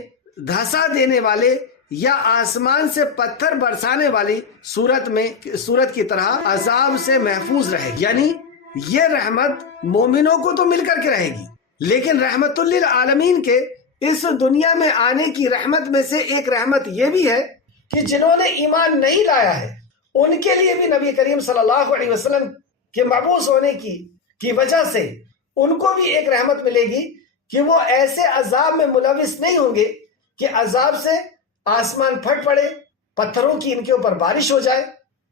دھسا دینے والے یا آسمان سے پتھر برسانے والی صورت کی طرح عذاب سے محفوظ رہے گی۔ یعنی یہ رحمت مومنوں کو تو مل کر کے رہے گی، لیکن رحمت للعالمین کے اس دنیا میں آنے کی رحمت میں سے ایک رحمت یہ بھی ہے کہ جنہوں نے ایمان نہیں لایا ہے ان کے لیے بھی نبی کریم صلی اللہ علیہ وسلم کے مبعوث ہونے کی وجہ سے ان کو بھی ایک رحمت ملے گی کہ وہ ایسے عذاب میں ملوث نہیں ہوں گے کہ عذاب سے آسمان پھٹ پڑے، پتھروں کی ان کے اوپر بارش ہو جائے،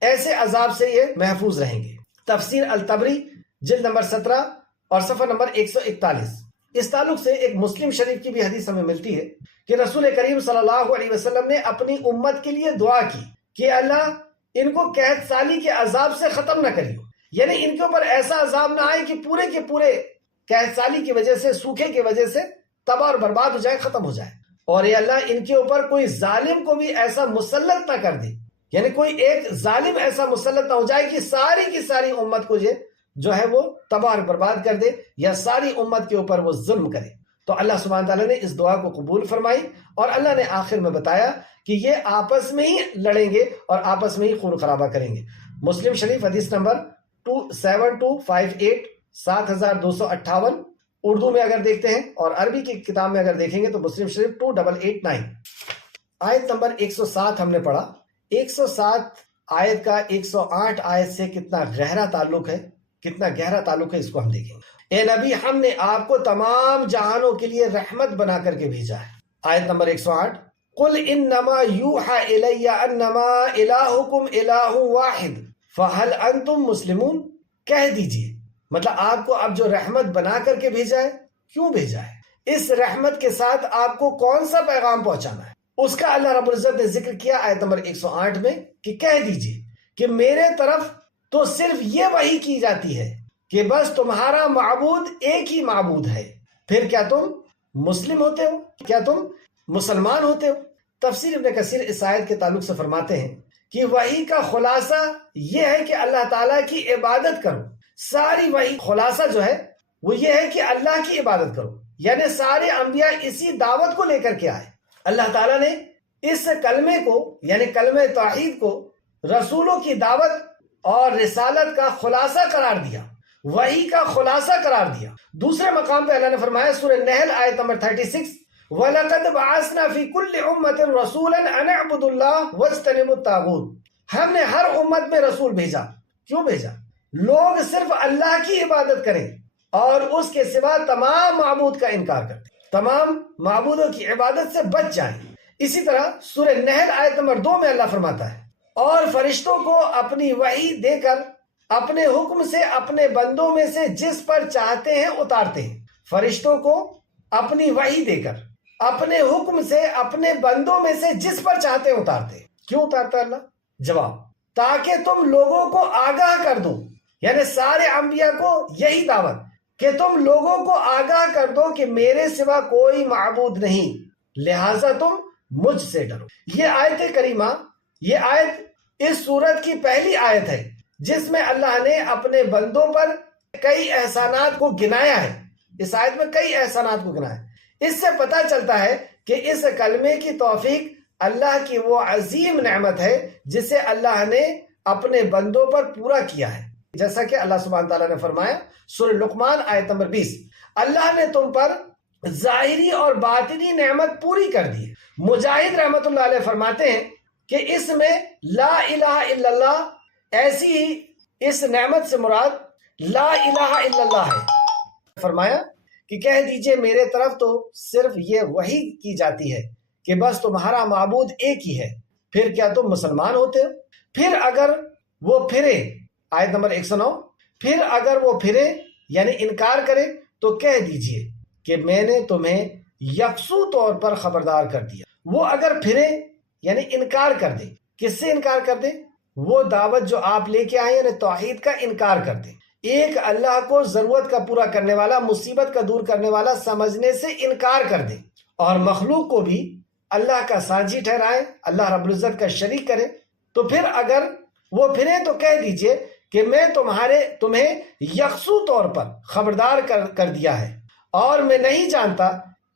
ایسے عذاب سے یہ محفوظ رہیں گے۔ تفسیر الطبری جلد نمبر 17 اور صفحہ نمبر 141۔ اس تعلق سے ایک مسلم شریف کی بھی حدیث ہمیں ملتی ہے کہ رسول کریم صلی اللہ علیہ وسلم نے اپنی امت کے لیے دعا کی کہ اللہ ان کو قحط سالی کے عذاب سے ختم نہ کریو، یعنی ان کے اوپر ایسا عذاب نہ آئے کہ پورے کے پورے قحط سالی کی وجہ سے، سوکھے کی وجہ سے تباہ اور برباد ہو جائے، ختم ہو جائے۔ اور اے اللہ ان کے اوپر کوئی ظالم کو بھی ایسا مسلط نہ کر دے، یعنی کوئی ایک ظالم ایسا مسلط نہ ہو جائے کہ ساری کی ساری امت کو جو ہے وہ تباہ اور برباد کر دے یا ساری امت کے اوپر وہ ظلم کرے۔ تو اللہ سبحانہ تعالیٰ نے اس دعا کو قبول فرمائی اور اللہ نے آخر میں بتایا کہ یہ آپس میں ہی لڑیں گے اور آپس میں ہی خون خرابہ کریں گے۔ مسلم شریف حدیث نمبر 7258 7258، اردو میں اگر دیکھتے ہیں اور عربی کی کتاب میں اگر دیکھیں گے تو مسلم شریف 2889۔ آیت نمبر 107 ہم نے پڑھا۔ 107 آیت کا 108 آیت سے کتنا گہرا تعلق ہے اس کو ہم دیکھیں گے۔ اے نبی ہم نے آپ کو تمام جہانوں کے لیے رحمت بنا کر کے بھیجا ہے۔ آیت نمبر 108، قل انما یوحى الی انما الہکم الہ واحد فہل انتم مسلمون۔ کہہ دیجئے، مطلب آپ کو اب جو رحمت بنا کر کے بھیجا ہے، کیوں بھیجا ہے؟ اس رحمت کے ساتھ آپ کو کون سا پیغام پہنچانا ہے، اس کا اللہ رب العزت نے ذکر کیا آیت نمبر 108 میں کہ کہہ دیجئے کہ میرے طرف تو صرف یہ وحی کی جاتی ہے کہ بس تمہارا معبود ایک ہی معبود ہے، پھر کیا تم مسلم ہوتے ہو؟ کیا تم مسلمان ہوتے ہو؟ تفسیر ابن کثیر اس آیت کے تعلق سے فرماتے ہیں کہ وحی کا خلاصہ یہ ہے کہ اللہ تعالیٰ کی عبادت کرو. ساری وحی خلاصہ جو ہے وہ یہ ہے کہ اللہ کی عبادت کرو. یعنی سارے انبیاء اسی دعوت کو لے کر کے آئے. اللہ تعالیٰ نے اس کلمے کو یعنی کلمہ توحید کو رسولوں کی دعوت اور رسالت کا خلاصہ قرار دیا، وحی کا خلاصہ قرار دیا. دوسرے مقام پہ اللہ نے فرمایا سورہ نحل آیت نمبر 36 وَلَقَدْ بَعَثْنَا فِي كُلِّ أُمَّةٍ رَسُولًا أَنِ اعْبُدُوا اللَّهَ وَاجْتَنِبُوا الطَّاغُوتَ. ہم نے ہر امت میں رسول بھیجا. کیوں بھیجا؟ لوگ صرف اللہ کی عبادت کریں اور اس کے سوا تمام معبود کا انکار کریں، تمام معبودوں کی عبادت سے بچ جائیں. اسی طرح سورہ نحل آیت نمبر 2 میں اللہ فرماتا ہے اور فرشتوں کو اپنی وحی دے کر اپنے حکم سے اپنے بندوں میں سے جس پر چاہتے ہیں اتارتے ہیں. فرشتوں کو اپنی وحی دے کر اپنے حکم سے اپنے بندوں میں سے جس پر چاہتے ہیں اتارتے ہیں. کیوں اتارتا ہے اللہ؟ جواب، تاکہ تم لوگوں کو آگاہ کر دو. یعنی سارے انبیاء کو یہی دعوت کہ تم لوگوں کو آگاہ کر دو کہ میرے سوا کوئی معبود نہیں، لہٰذا تم مجھ سے ڈرو. یہ آیت کریمہ، یہ آیت اس سورت کی پہلی آیت ہے جس میں اللہ نے اپنے بندوں پر کئی احسانات کو گنایا ہے. اس آیت میں کئی احسانات کو گنایا ہے. اس سے پتہ چلتا ہے کہ اس کلمے کی توفیق اللہ کی وہ عظیم نعمت ہے جسے اللہ نے اپنے بندوں پر پورا کیا ہے. جیسا کہ اللہ سبحانہ تعالیٰ نے فرمایا سورہ لقمان آیت نمبر 20 اللہ نے تم پر ظاہری اور باطنی نعمت پوری کر دی. مجاہد رحمت اللہ علیہ فرماتے ہیں کہ اس میں لا الہ الا اللہ، ایسی ہی اس نعمت سے مراد لا الہ الا اللہ ہے. فرمایا کہ کہہ دیجئے میرے طرف تو صرف یہ وحی کی جاتی ہے کہ بس تمہارا معبود ایک ہی ہے، پھر کیا تم مسلمان ہوتے ہو؟ پھر اگر وہ پھرے، آیت نمبر 109، پھر اگر وہ پھرے یعنی انکار کرے تو کہہ دیجئے کہ میں نے تمہیں یکسو طور پر خبردار کر دیا. وہ اگر پھرے یعنی انکار کر دے. کس سے انکار کر دے؟ وہ دعوت جو آپ لے کے آئے یعنی توحید کا انکار کر دے. ایک اللہ کو ضرورت کا پورا کرنے والا، مصیبت کا دور کرنے والا سمجھنے سے انکار کر دے اور مخلوق کو بھی اللہ کا سانجی ٹھہرائے، اللہ رب العزت کا شریک کرے. تو پھر اگر وہ پھرے تو کہہ دیجئے کہ میں تمہیں یکسو طور پر خبردار کر دیا ہے، اور میں نہیں جانتا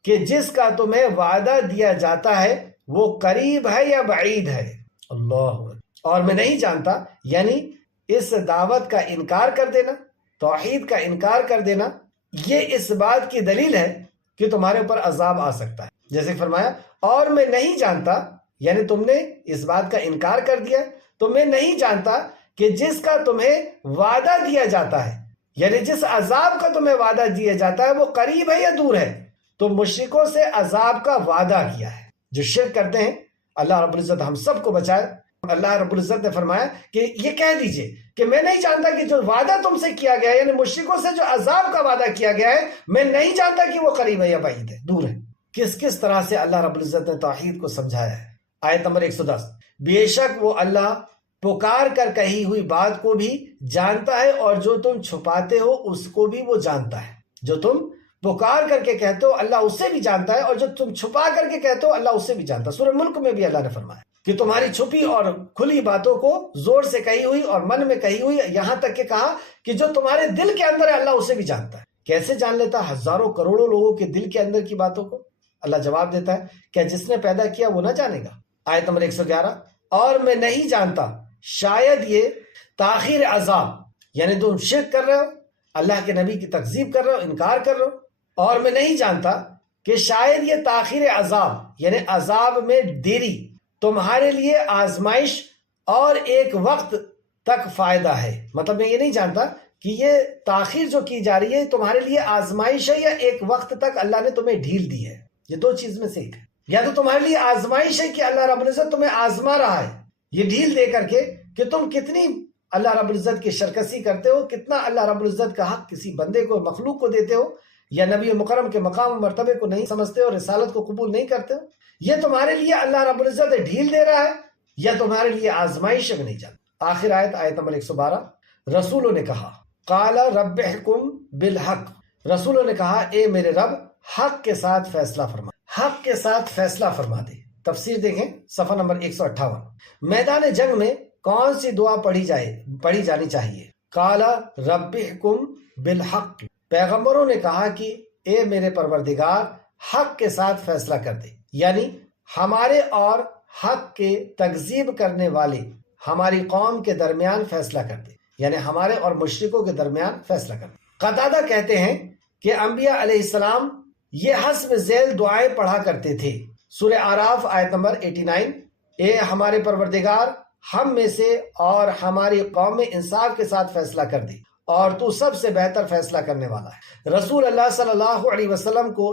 کہ جس کا تمہیں وعدہ دیا جاتا ہے وہ قریب ہے یا بعید ہے. اللہ، اور میں نہیں جانتا یعنی اس دعوت کا انکار کر دینا، توحید کا انکار کر دینا، یہ اس بات کی دلیل ہے کہ تمہارے اوپر عذاب آ سکتا ہے. جیسے فرمایا اور میں نہیں جانتا یعنی تم نے اس بات کا انکار کر دیا تو میں نہیں جانتا کہ جس کا تمہیں وعدہ دیا جاتا ہے یعنی جس عذاب کا تمہیں وعدہ دیا جاتا ہے وہ قریب ہے یا دور ہے. تو مشرکوں سے عذاب کا وعدہ کیا ہے جو شرک کرتے ہیں. اللہ رب العزت ہم سب کو بچائے. اللہ رب العزت نے فرمایا کہ یہ کہہ دیجئے کہ میں نہیں جانتا کہ جو وعدہ تم سے کیا گیا ہے یعنی مشرکوں سے جو عذاب کا وعدہ کیا گیا ہے میں نہیں جانتا کہ وہ قریب ہے یا بعید ہے، دور ہے. کس طرح سے اللہ رب العزت نے توحید کو سمجھایا ہے. آیت نمبر 110 بے شک وہ اللہ پکار کر کہی ہوئی بات کو بھی جانتا ہے اور جو تم چھپاتے ہو اس کو بھی وہ جانتا ہے. جو تم پکار کر کے کہتے ہو اللہ اسے بھی جانتا ہے اور جو تم چھپا کر کے کہتے ہو اللہ اسے بھی جانتا ہے. سورہ ملک میں بھی اللہ نے فرمایا کہ تمہاری چھپی اور کھلی باتوں کو زور سے کہی ہوئی اور من میں کہی ہوئی، یہاں تک کہ کہا کہ جو تمہارے دل کے اندر ہے اللہ اسے بھی جانتا ہے. کیسے جان لیتا ہزاروں کروڑوں لوگوں کے دل کے اندر کی باتوں کو؟ اللہ جواب دیتا ہے کیا جس نے پیدا کیا وہ نہ جانے گا. آیت نمبر 111 اور میں نہیں جانتا شاید یہ تاخیر عذاب یعنی تم شرک کر رہے ہو، اللہ کے نبی کی تکذیب کر رہے ہو، انکار کر رہے ہو، اور میں نہیں جانتا کہ شاید یہ تاخیر عذاب یعنی عذاب میں دیری تمہارے لیے آزمائش اور ایک وقت تک فائدہ ہے. مطلب میں یہ نہیں جانتا کہ یہ تاخیر جو کی جا رہی ہے تمہارے لیے آزمائش ہے یا ایک وقت تک اللہ نے تمہیں ڈھیل دی ہے. یہ دو چیز میں سے ایک ہے. یا تو تمہارے لیے آزمائش ہے کہ اللہ رب العزت تمہیں آزما رہا ہے یہ ڈھیل دے کر کے کہ تم کتنی اللہ رب العزت کی شرکسی کرتے ہو، کتنا اللہ رب العزت کا حق کسی بندے کو، مخلوق کو دیتے ہو، یا نبی مکرم کے مقام و مرتبے کو نہیں سمجھتے ہو، رسالت کو قبول نہیں کرتے ہو. یہ تمہارے لیے اللہ رب العزت ڈھیل دے رہا ہے یا تمہارے لیے آزمائش ہے، نہیں جانتا. آخر آیت نمبر 112 رسولوں نے کہا قال رب احکم بالحق، رسولوں نے کہا اے میرے رب حق کے ساتھ فیصلہ فرما، حق کے ساتھ فیصلہ فرما دے. تفسیر دیکھیں صفحہ نمبر 158. میدان جنگ میں کون سی دعا پڑھی جانی چاہیے؟ قال رب احکم بالحق. پیغمبروں نے کہا کہ اے میرے پروردگار حق کے ساتھ فیصلہ کر دے، یعنی ہمارے اور حق کے تکذیب کرنے والے ہماری قوم کے درمیان فیصلہ کر دے، یعنی ہمارے اور مشرکوں کے درمیان فیصلہ کر دے. قتادہ کہتے ہیں کہ انبیاء علیہ السلام یہ حسب ذیل دعائیں پڑھا کرتے تھے. سورہ اعراف آیت نمبر 89. اے ہمارے پروردگار ہم میں سے اور ہماری قوم میں انصاف کے ساتھ فیصلہ کر دے اور تو سب سے بہتر فیصلہ کرنے والا ہے. رسول اللہ صلی اللہ علیہ وسلم کو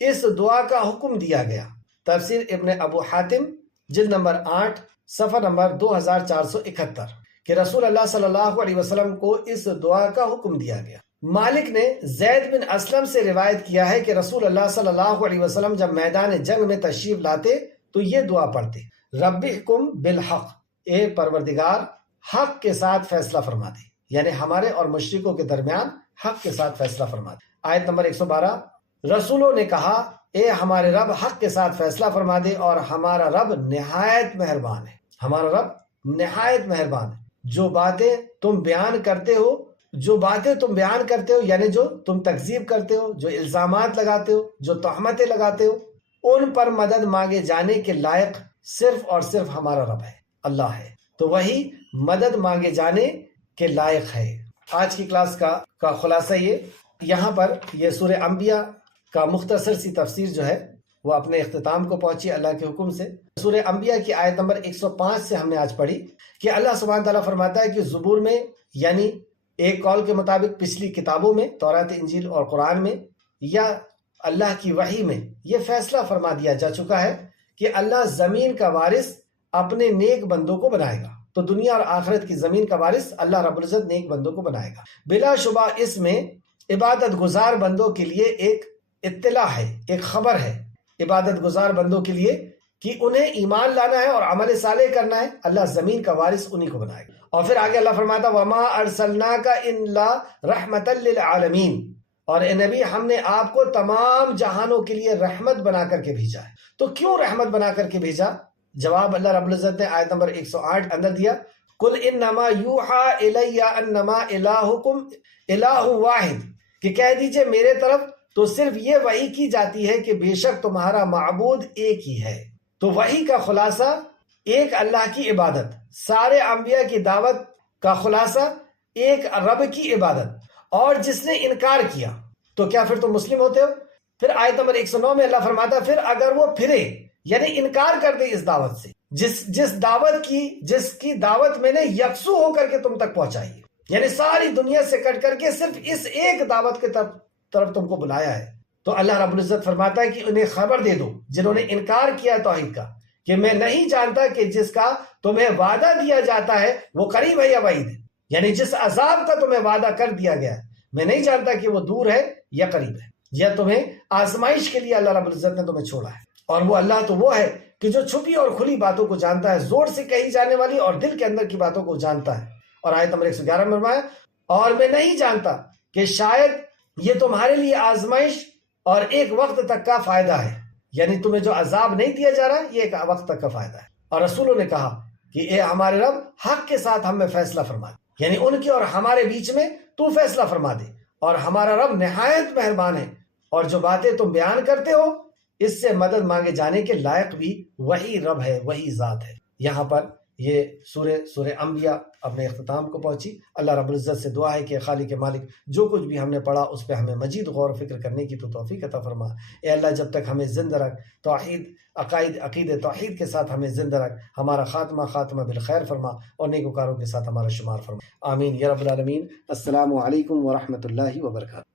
اس دعا کا حکم دیا گیا. تفسیر ابن ابو حاتم جلد نمبر 8 صفحہ نمبر 2471 کہ رسول اللہ صلی اللہ علیہ وسلم کو اس دعا کا حکم دیا گیا. مالک نے زید بن اسلم سے روایت کیا ہے کہ رسول اللہ صلی اللہ علیہ وسلم جب میدان جنگ میں تشریف لاتے تو یہ دعا پڑھتے، رب احکم بالحق، اے پروردگار حق کے ساتھ فیصلہ فرما دے، یعنی ہمارے اور مشرکوں کے درمیان حق کے ساتھ فیصلہ فرما دے. آیت نمبر 112. رسولوں نے کہا اے ہمارے رب حق کے ساتھ فیصلہ فرما دے اور ہمارا رب نہایت مہربان ہے. ہمارا رب نہایت مہربان ہے. جو باتیں تم بیان کرتے ہو یعنی جو تم تکذیب کرتے ہو، جو الزامات لگاتے ہو، جو تہمتیں لگاتے ہو، ان پر مدد مانگے جانے کے لائق صرف اور صرف ہمارا رب ہے، اللہ ہے. تو وہی مدد مانگے جانے کے لائق ہے. آج کی کلاس کا خلاصہ یہاں پر یہ سورہ انبیاء کا مختصر سی تفسیر جو ہے وہ اپنے اختتام کو پہنچی اللہ کے حکم سے. سورہ انبیاء کی آیت نمبر 105 سے ہم نے آج پڑھی کہ اللہ سبحانہ تعالیٰ فرماتا ہے کہ زبور میں، یعنی ایک قول کے مطابق پچھلی کتابوں میں تورات، انجیل اور قرآن میں، یا اللہ کی وحی میں یہ فیصلہ فرما دیا جا چکا ہے کہ اللہ زمین کا وارث اپنے نیک بندوں کو بنائے گا. تو دنیا اور آخرت کی زمین کا وارث اللہ رب العزت نیک بندوں کو بنائے گا. بلا شبہ اس میں عبادت گزار بندوں کے لیے ایک اطلاع ہے، ایک خبر ہے عبادت گزار بندوں کے لیے کہ انہیں ایمان لانا ہے اور عمل صالح کرنا ہے. اللہ زمین کا وارث انہی کو بنائے گا. اور پھر آگے اللہ فرماتا وما ارسلناک الا رحمتا للعالمین، اور اے نبی ہم نے آپ کو تمام جہانوں کے لیے رحمت بنا کر کے بھیجا ہے. تو کیوں رحمت بنا کر کے بھیجا؟ جواب اللہ رب العزت نے آیت نمبر 108 اندر دیا، قل انما یوحا الی انما الہکم الہ واحد، کہ کہہ دیجئے میرے طرف تو صرف یہ وحی کی جاتی ہے کہ بے شک تمہارا معبود ایک ہی ہے. تو وحی کا خلاصہ ایک اللہ کی عبادت، سارے انبیاء کی دعوت کا خلاصہ ایک رب کی عبادت. اور جس نے انکار کیا تو کیا پھر تم مسلم ہوتے ہو؟ پھر آیت نمبر 109 میں اللہ فرماتا پھر اگر وہ پھرے، یعنی انکار کر دے اس دعوت سے، جس کی دعوت میں نے یکسو ہو کر کے تم تک پہنچائی ہے، یعنی ساری دنیا سے کٹ کر کے صرف اس ایک دعوت کے طرف تم کو بلایا ہے، تو اللہ رب العزت فرماتا ہے کہ انہیں خبر دے دو جنہوں نے انکار کیا توحید کا کہ میں نہیں جانتا کہ جس کا تمہیں وعدہ دیا جاتا ہے وہ قریب ہے یا بعید ہے. یعنی جس عذاب کا تمہیں وعدہ کر دیا گیا ہے میں نہیں جانتا کہ وہ دور ہے یا قریب ہے، یا تمہیں آزمائش کے لیے اللہ رب العزت نے تمہیں چھوڑا ہے. اور وہ اللہ تو وہ ہے کہ جو چھپی اور کھلی باتوں کو جانتا ہے، زور سے کہی جانے والی اور دل کے اندر کی باتوں کو جانتا ہے. اور آیت نمبر 111 میں فرمایا اور میں نہیں جانتا کہ شاید یہ تمہارے لیے آزمائش اور ایک وقت تک کا فائدہ ہے، یعنی تمہیں جو عذاب نہیں دیا جا رہا یہ ایک وقت تک کا فائدہ ہے. اور رسولوں نے کہا کہ اے ہمارے رب حق کے ساتھ ہم میں فیصلہ فرما دے، یعنی ان کے اور ہمارے بیچ میں تو فیصلہ فرما دے، اور ہمارا رب نہایت مہربان ہے، اور جو باتیں تم بیان کرتے ہو اس سے مدد مانگے جانے کے لائق بھی وہی رب ہے، وہی ذات ہے. یہاں پر یہ سورہ انبیاء اپنے اختتام کو پہنچی. اللہ رب العزت سے دعا ہے کہ خالق مالک جو کچھ بھی ہم نے پڑھا اس پہ ہمیں مزید غور و فکر کرنے کی تو توفیق عطا فرما. اے اللہ جب تک ہمیں زندہ رکھ، عقید توحید کے ساتھ ہمیں زندہ رکھ، ہمارا خاتمہ بالخیر فرما اور نیکوکاروں کے ساتھ ہمارا شمار فرما. آمین یا رب العالمین. السلام علیکم ورحمۃ اللہ وبرکاتہ.